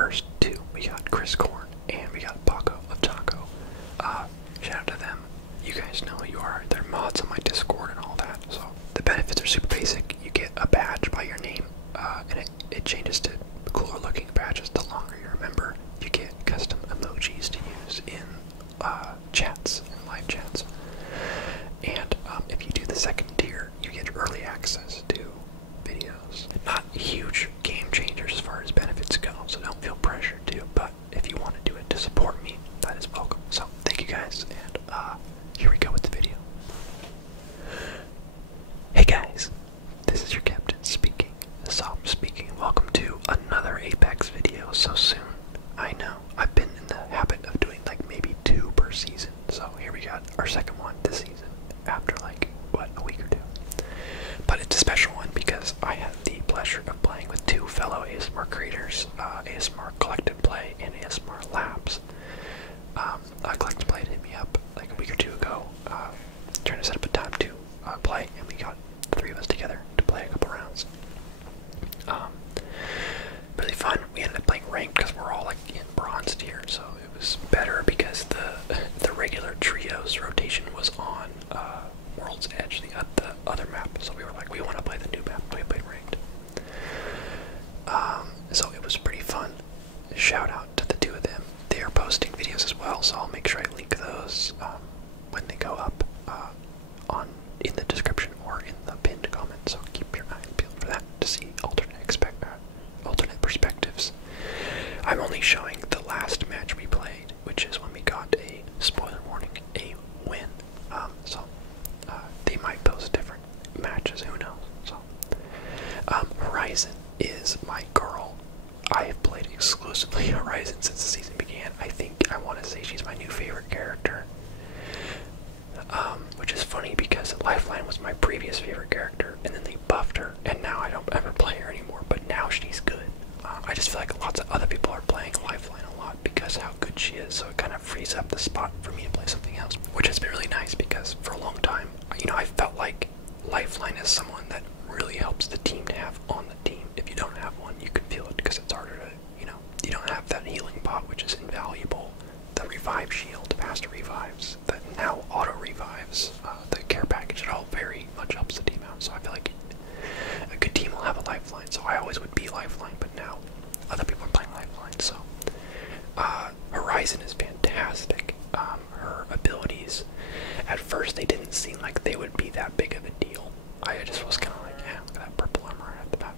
first two. We got Chris Korn and we got Paco of Taco. Shout out to them. You guys know who you are. They're mods on my Discord and all that. So the benefits are super basic. You get a badge by your name, and it changes to cooler looking badges the longer you're a member. You get custom emojis to use in chats and live chats. And if you do the second tier, you get early access to videos. Not huge game changers as far as benefits go, so don't feel pressured to, but if you want to do it to support me, that is welcome. So thank you guys, and here we go with the video. Hey guys, this is your captain speaking, Soft speaking. Welcome to another Apex video so soon. I know, I've been in the habit of doing like maybe 2 per season, so here we got our second one this season, after like, what, a week or 2. But it's a special one because I had the pleasure of playing with 2 fellow ASMR creators, ASMR Collective Play and ASMRLabs. Collective Play hit me up like a week or 2 ago, trying to set up a time to play, and we got the 3 of us together to play a couple rounds. Really fun. We ended up playing ranked because we're all like in bronze tier, so it was better because the regular trios rotation was on World's Edge, the other map. So we were like, we want to play the new map. We played ranked. So it was pretty fun. Shout out to the 2 of them. They are posting videos as well, so I'll make sure I link those when they go up in the description or in the pinned comment. So keep your eyes peeled for that to see alternate perspectives. I'm only showing the last match we played, which is when we got a, spoiler warning, a win. They might post different matches, who knows. So Horizon is my girl. I have played exclusively Horizon since the season began. I think I want to say she's my new favorite character. Which is funny because Lifeline was my previous favorite character, and then they buffed her, and now I don't ever play her anymore, but now she's good. I just feel like lots of other people are playing Lifeline a lot because of how good she is, so it kind of frees up the spot for me to play something else, which has been really nice because for a long time, you know, I felt like Lifeline is someone that really helps the team to have on the team. If you don't have one, you can feel it because it's harder to, you know, you don't have that healing bot, which is invaluable. The revive shield, faster revives, the now auto revives, the care package, it all very much helps the team out. So I feel like a good team will have a Lifeline, so I always would be Lifeline, but now other people are playing Lifeline, so Horizon is fantastic. Her abilities, at first they didn't seem like they would be that big of a deal. I just was kind of like, yeah, look at that purple armor right at the back.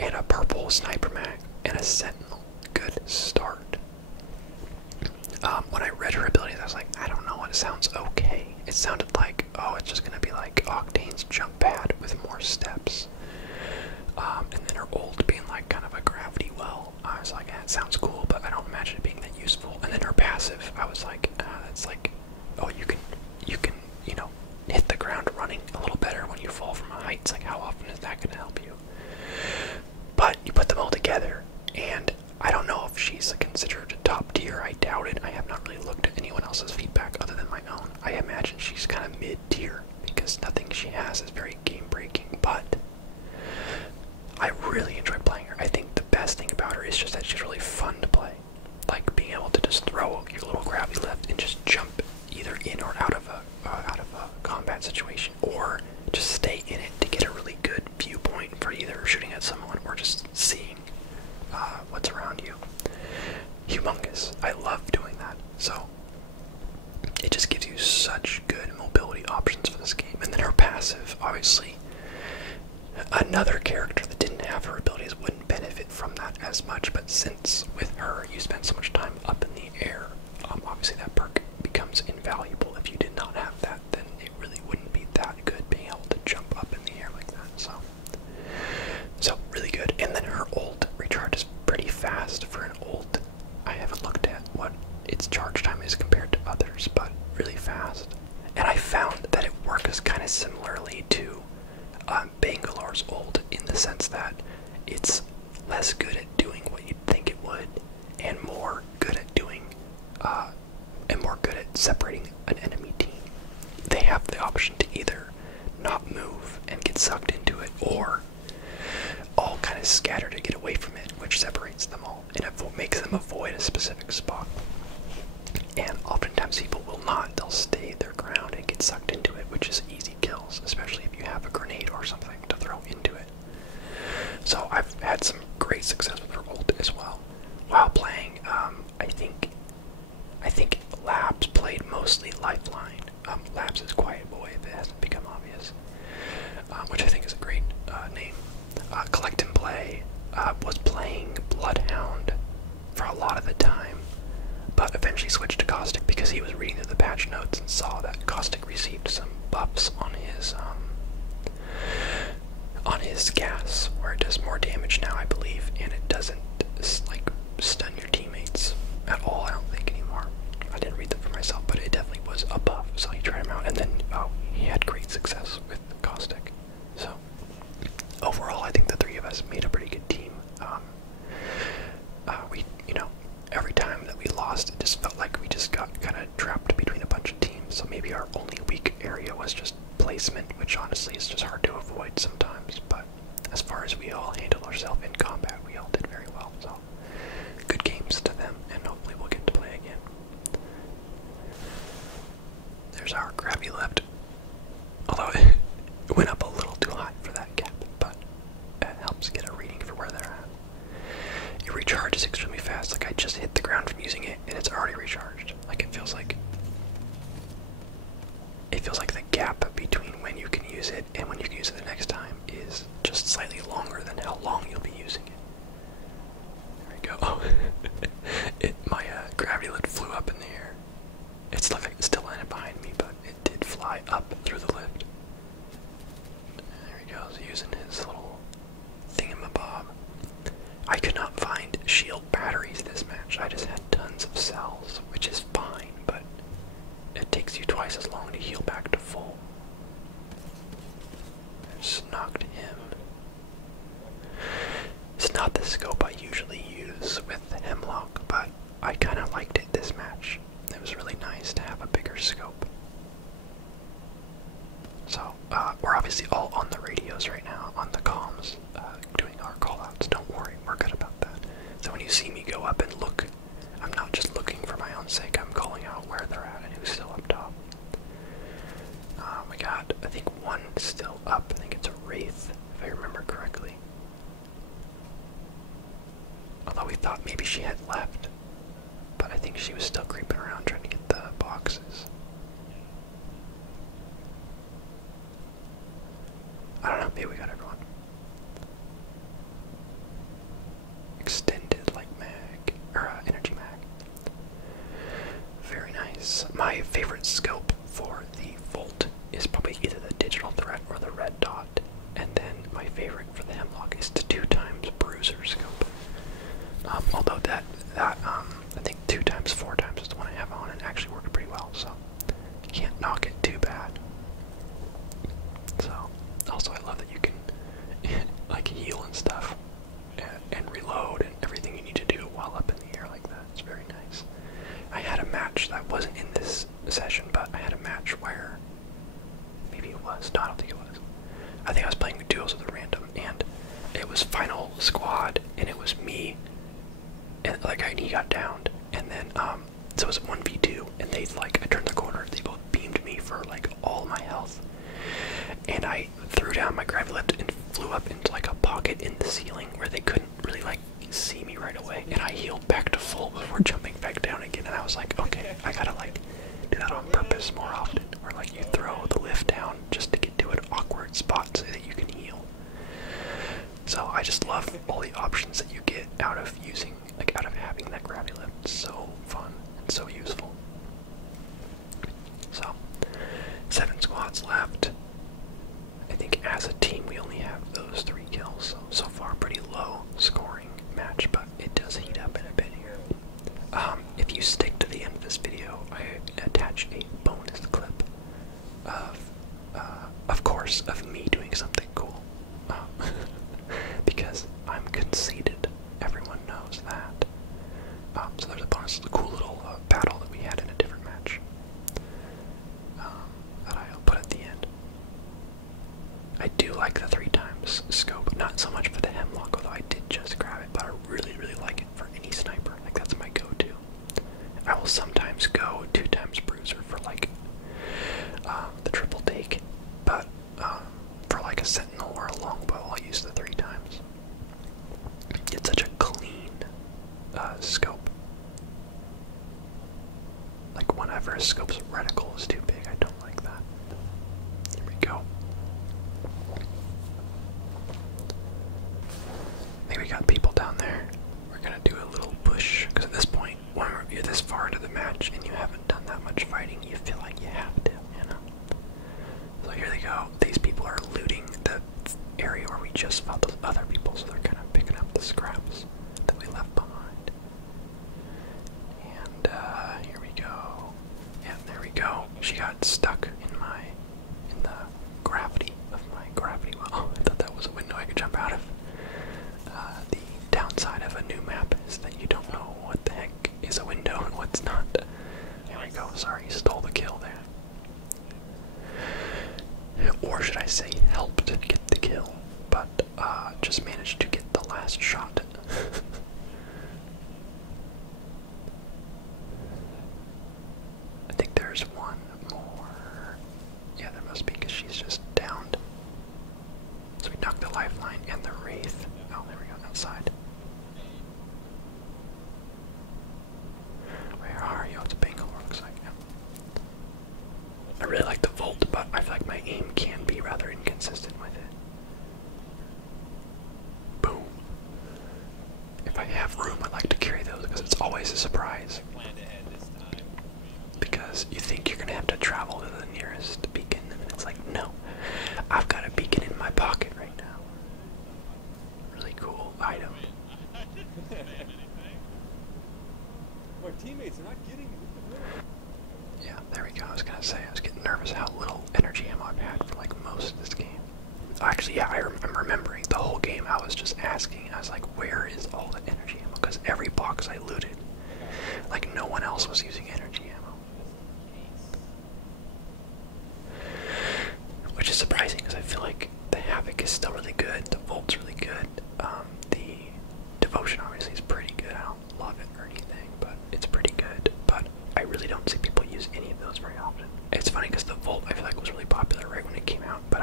And a purple sniper mag and a sentinel. Good start. When I read her abilities, I was like, I don't know what, it sounds okay. It sounded like, oh, it's just gonna be like Octane's jump pad with more steps. And then her ult being like kind of a gravity well. I was like, it sounds cool, but I don't imagine it being that useful. And then her passive, I was like, that's like, oh, you can, you know, hit the ground running a little better when you fall from a height. It's like, how often is that gonna help you? But you put them all together, and I don't know if she's considered top tier. I doubt it. I have not really looked at anyone else's feedback other than my own. I imagine she's kind of mid-tier because nothing she has is very game-breaking, but I really enjoy playing her. I think the best thing about her is just that she's really fun to play. Like being able to just throw your little gravity lift and just jump either in or out of a combat situation, or just stay in it to get a really good viewpoint for either shooting at someone or just seeing what's around you. Humongous. I love doing that. So it just gives you such good mobility options for this game. And then her passive, obviously, another character that didn't have her abilities wouldn't benefit from that as much, but since with her you spend so much time up in the air, obviously that perk becomes invaluable. If you did not have that, then it really wouldn't be that good being able to jump up in the air like that. So really good. And then her ult recharges pretty fast for an ult. I haven't looked at what its charge time is compared to others, but really fast. And I found that it works kind of similarly to Bangalore's ult in the sense that it's less good at doing what you'd think it would, and more good at doing, and more good at separating an enemy team. They have the option to either not move and get sucked into it, or all kind of scatter to get away from it, which which separates them all, and it makes them avoid a specific spot. And oftentimes people will not. They'll stay their ground and get sucked into it, which is easy kills, especially if you have a grenade or something to throw into it. So I've had some great success with her ult as well. While playing, I think Labs played mostly Lifeline. Labs is Quiet Boy, if it hasn't become obvious, which I think is a great name. Collect and Play was playing Bloodhound for a lot of the time, but eventually switched to Caustic because he was reading through the patch notes and saw that Caustic received some buffs on his gas, where it does more damage now, I believe, and it doesn't like stun your teammates at all, I don't think, anymore. I didn't read them for myself, but it definitely was a buff, so he tried him out, and then he had great success with Caustic. So overall, I think the three of us made a pretty good team. Every time that we lost, it just felt like we just got kind of trapped between a bunch of teams. So maybe our only weak area was just placement, which honestly is just hard to avoid sometimes. But as far as we all handled ourselves in combat, we all did very well. So good games to them, and hopefully we'll get to play again. There's our gravity lift. Although it went up a little too high for that cap, but it helps get a reading for where they're at. It recharges extremely fast. Like, I just hit the ground from using it and it's already recharged. Like, it feels like the gap between when you can use it and when you can use it the next time is just slightly longer than how long you'll be using it. There we go. Oh, my gravity lift flew up in the air. It's like it still landed behind me, but it did fly up through the lift. There he goes, using his little thingamabob. I could not find shield batteries this match. I just had tons of cells, which is fine, but it takes you twice as long to heal back to full. I just knocked him. It's not the scope I usually use with the Hemlock, but I kind of liked it this match. It was really nice to have a bigger scope. So, we're obviously all on the radios right now, on the comms, doing our callouts. Don't worry, we're good about that. So when you see me go up and look, I'm not just looking for my own sake, I'm calling out where they're at and who's still up top. We got, I think, one still up. I think it's a Wraith, if I remember correctly. Although we thought maybe she had left, but I think she was still creeping around trying to get the boxes. I don't know, maybe we got everyone. Extended, like, mag, or energy mag. Very nice. My favorite scope for the Volt is probably either the digital threat or the red dot. And then my favorite for the Hemlock is the 2x bruiser scope. Although that I think 2x, 4x is the one I have on and actually worked pretty well, so you can't knock it too bad. So, also I love that you can like heal and stuff and reload and everything you need to do while up in the air like that. It's very nice. I had a match that wasn't in this session, but I had a match where maybe it was. No, I don't think it was. I think I was playing duos with a random, and it was final squad, and it was me, and like he got downed, and then so it was 1v2, and they I turned the corner, they both beamed me for like all my health, and I threw down my gravity lift and flew up into like a pocket in the ceiling where they couldn't really like see me right away, and I healed back to full before jumping back down again, and I was like, okay, I gotta like do that on purpose more often, where like you throw the lift down just to get to an awkward spot so that you can heal. So I just love all the options that you get out of using, like out of having that gravity lift. It's so fun and so useful. So 7 squads left. I think as a team we only have those 3 kills, so far pretty low scoring match, but it does heat up in a bit here. If you stick to the end of this video, I attach a bonus clip of course, of me doing something cool. Because I'm conceited, everyone knows that. So there's a bonus, a cool little battle that we had in a different match that I'll put at the end. I do like the 3x scope, not so much for the Hemlock, although I did just grab it, but I really times go, 2 times bruiser for like the triple take, but for like a sentinel or a longbow, I'll use the 3 times. It's such a clean scope. Like whenever a scope's reticle is too big, I don't like that. Here we go. I think we got people down there. We're gonna do a little push, because at this point, when you're this far into the match and you haven't done that much fighting, you feel like you have to, you know? So here they go. These people are looting the area where we just fought those other people, so they're kind of picking up the scraps that we left behind. And here we go. Yeah, there we go. She got stuck in the gravity of my gravity well. Oh, I thought that was a window I could jump out of. The downside of a new map is that you don't know what the heck is a window and what's not. There we go. Sorry, stole the kill there. Or should I say helped get the kill, but just managed to get the last shot. I think there's one more. Yeah, there must be, because she's just downed. So we knocked the lifeline and the wraith. Oh, there we go, outside. Where are you? It's a Bangalore, looks like. Yeah. I really like the Volt, but I feel like my aim can be rather inconsistent with it. Boom. If I have room, I like to carry those because it's always a surprise. Because you think you're gonna have to travel to the nearest beacon, and it's like, no, I've got a beacon in my pocket right now. Really cool item. Our teammates are not getting it. Yeah, there we go. I was gonna say, I was getting nervous how little energy ammo I've had for like most of this game. Actually, yeah, I'm remembering the whole game. I was just asking, I was like, where is all the energy ammo? Because every box I looted, like no one else was using energy ammo. Which is surprising, because I feel like the Havoc is still really good, the Volt's really good, the Devotion obviously is pretty good. I don't love it or anything, but it's pretty good. But I really don't see people use any of those very often. It's funny because the Volt I feel like was really popular right when it came out, but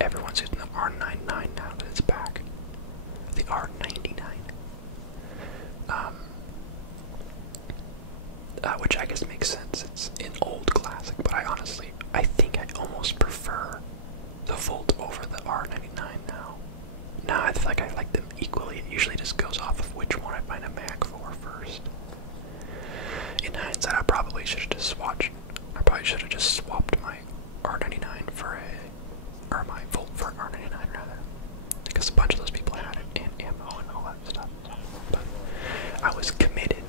everyone's using the R99 now that it's back. The R99. Which I guess makes sense. It's an old classic, but I think I almost prefer the Volt over the R99 now. Now I feel like I like them equally. It usually just goes off of which one I find a mag for first. In hindsight, I probably should have just swapped my R99 for or my Volt for an R99 rather, because a bunch of those people had it and ammo and all that stuff. But I was committed.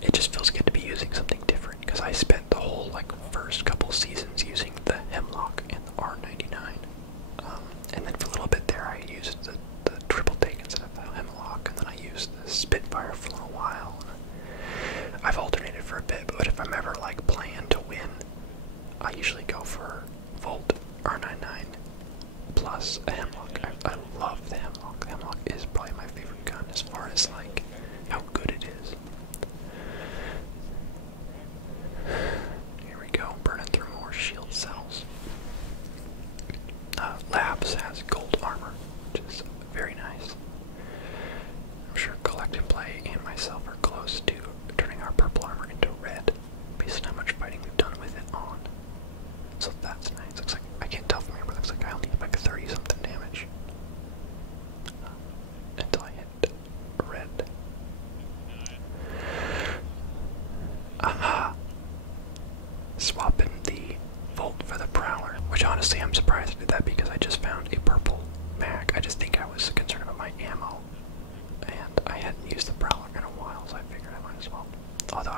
It just feels good to be using something different, because I spent the whole first couple seasons using the Hemlock and the R99, and then for a little bit there I used the triple take instead of the Hemlock, and then I used the Spitfire for a little while. I've alternated for a bit, but if I'm ever playing to win, I usually go for Volt R99 plus a Hemlock. I love the Hemlock. The Hemlock is probably my favorite gun as far as how good it is. Here we go, burning through more shield cells. Labs has gold armor, which is very nice. I'm sure Collective Play and myself are close to turning our purple armor into red, based on how much fighting we've done with it on. So that's nice. Looks like, I can't tell from here, but it looks like I only have 30 something damage. Until I hit red. Aha! Swapping the Volt for the Prowler, which honestly I'm surprised I did that because I just found a purple mag. I just think I was concerned about my ammo, and I hadn't used the Prowler in a while, so I figured I might as well. Although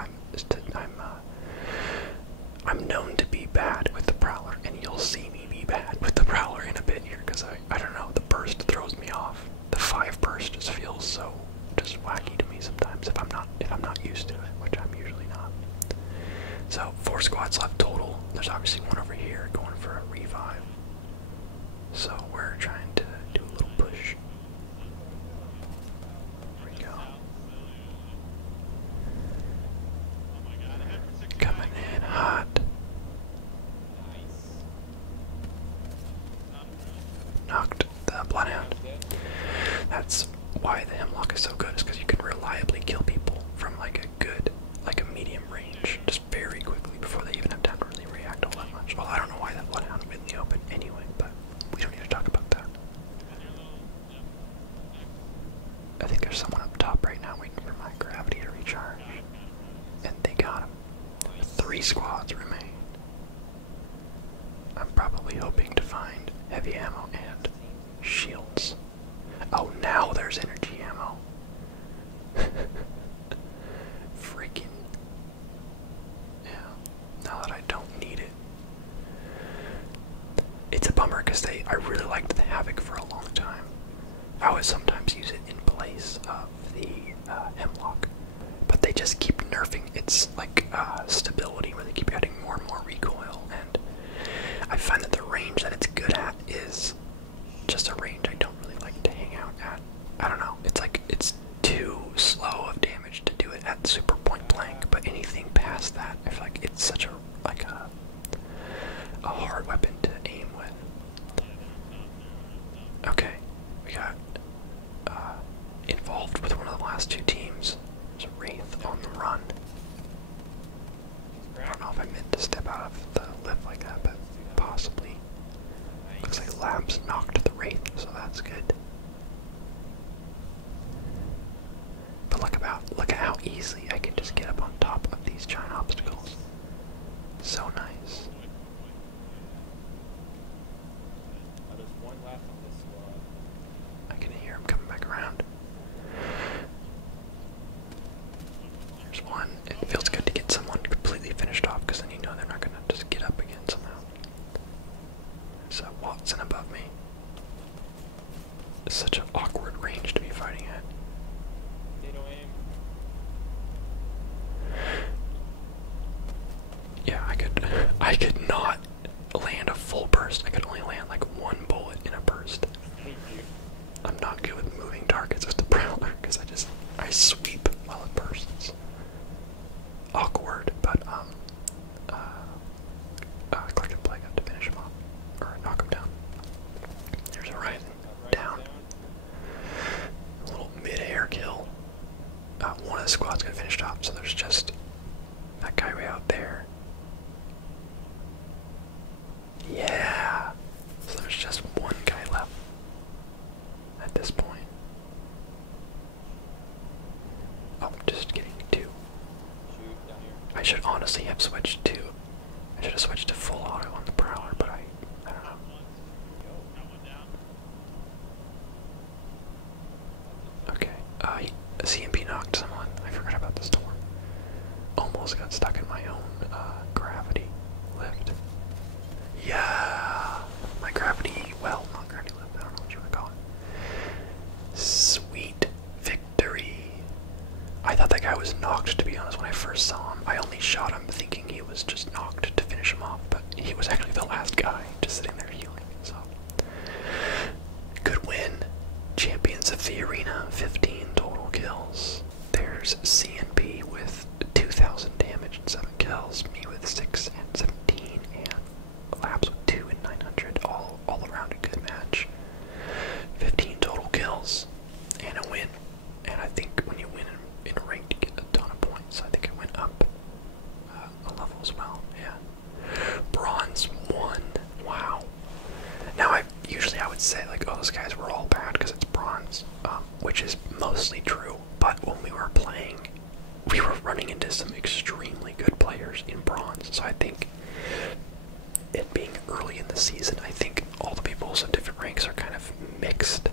I'm known to be bad with the Prowler, and you'll see me be bad with the Prowler in a bit here, because I don't know, the burst throws me off. The 5 burst just feels so just wacky to me sometimes if I'm not used to it, which I'm usually not. So 4 squads left total. There's obviously one over here going for a revive. So we're trying to do a little push. Here we go. why the hemlock is so good is because you can reliably kill people from like a good, like a medium range, just very quickly before they even have time to really react all that much. Well, I don't know why that bloodhound went in the open anyway, but we don't need to talk about that. I think there's someone up top right now waiting for my gravity to recharge. And they got him. 3 squads remain. I'm probably hoping to find heavy ammo and shields. Oh, now there's energy ammo. Freaking. Yeah. Now that I don't need it. It's a bummer because I really liked the Havoc for a long time. I would sometimes use it in place of the Hemlock. But they just keep nerfing its like stability, where they keep adding more and more recoil, and I find that the range that it's good at is just a range I don't really like to hang out at. I don't know, it's like it's too slow of damage to do it at super point blank, but anything past that, I feel like it's such a hard weapon to aim with. Okay, we got involved with one of the last 2 teams. There's a Wraith on the run. I don't know if I meant to step out of the lift like that, but possibly. Looks like Labs knocked the Wraith, so that's good. But look at how easily I can just get up on top of these giant obstacles. So nice. There's one left on this squad. I can hear him coming back around. There's one. It feels good to get someone completely finished off, because then you know they're not gonna just get up again somehow. There's a Watson above me. It's such an awkward range to be fighting at. They don't aim. Yeah, I could not land a full burst. I could only land like 1 bullet in a burst. Thank you. I'm not good with moving targets with the Prowler, because I sweep while it bursts. Awkward, but click and play got to finish him off, or knock him down. There's a Rising down. A little mid-air kill. One of the squads got finished off, so there's just that guy way out there. Yeah. So there's just 1 guy left at this point. Oh, just kidding, 2. Shoot down here. I should honestly have switched to. I should have switched to full auto on the Prowler, but I don't know. Okay, CMP knocked someone. I forgot about the storm. Almost got stuck in my own gravity lift. Yeah, my gravity, well, not gravity lift, I don't know what you would call it. Sweet victory. I thought that guy was knocked, to be honest, when I first saw him. I only shot him thinking he was just knocked to finish him off, but he was actually the last guy, just sitting there healing, so. Good win. Champions of the arena, 15 total kills. There's CNP with 2,000 damage and 7 kills, me with 6 and 17, and Labs with 2 and 900, all around a good match. 15 total kills, and a win. And I think when you win in a rank, you get a ton of points. I think it went up a level as well, yeah. Bronze 1, wow. Now, usually I would say, like, oh, those guys were all bad because it's bronze, which is mostly true, but when we were playing, we were running into some extremely good players in bronze, so I think it being early in the season, I think all the peoples of different ranks are kind of mixed,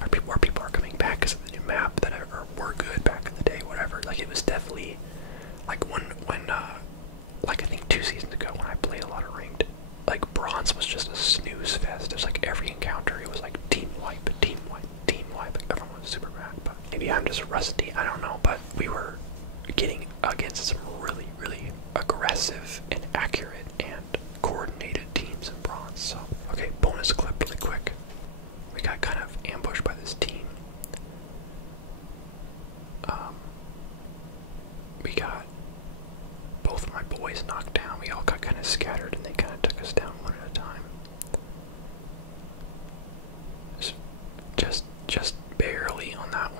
or people are coming back because of the new map that were good back in the day, whatever. Like, it was definitely, like, when like, I think 2 seasons ago when I played a lot of ranked, like, bronze was just a snooze fest. It was like every encounter, it was like team wipe, team wipe, team wipe. Everyone was super bad, but maybe I'm just rusty, I don't know, but we were getting against some really, really aggressive and accurate and coordinated teams in bronze. So, okay, bonus clip really quick. We got kind of ambushed by this team. We got both of my boys knocked down. We all got kind of scattered, and they kind of took us down one at a time. Just barely on that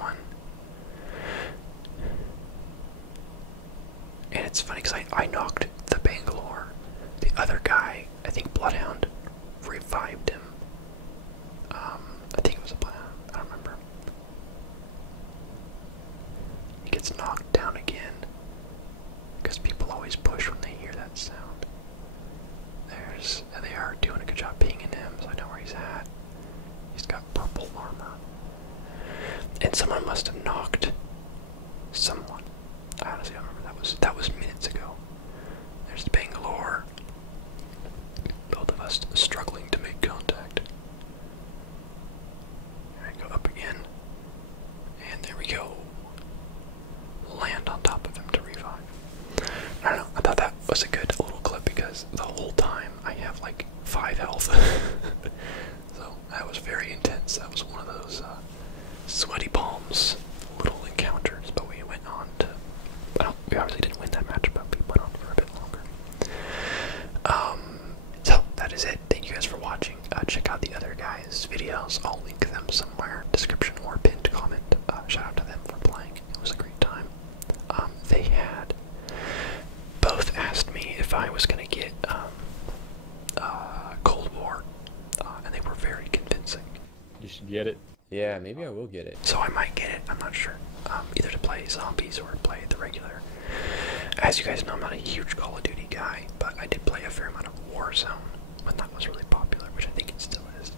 it's funny because I knocked the Bangalore. The other guy, I think Bloodhound, revived him. I think it was a Bloodhound. I don't remember. He gets knocked down again because people always push when they hear that sound. They are doing a good job pinging him, so I know where he's at. He's got purple armor. And someone must have knocked someone. I honestly don't remember. That was minutes ago. There's Bangalore. Both of us struggling to make contact. Alright, go up again. And there we go. Land on top of him to revive. I don't know, I thought that was a good little clip because the whole time I have like 5 health. So that was very intense. That was one of those sweaty palms little encounters, but we went on to, we obviously didn't win that match, but we went on for a bit longer. So that is it. Thank you guys for watching. Check out the other guys' videos. I'll link them somewhere, description or pinned comment. Shout out to them for playing. It was a great time. They had both asked me if I was gonna get Cold War, and they were very convincing. You should get it. Yeah, maybe I will get it. So I might get it, I'm not sure. Either to play zombies or play the regular. As you guys know, I'm not a huge Call of Duty guy, but I did play a fair amount of Warzone when that was really popular, which I think it still is.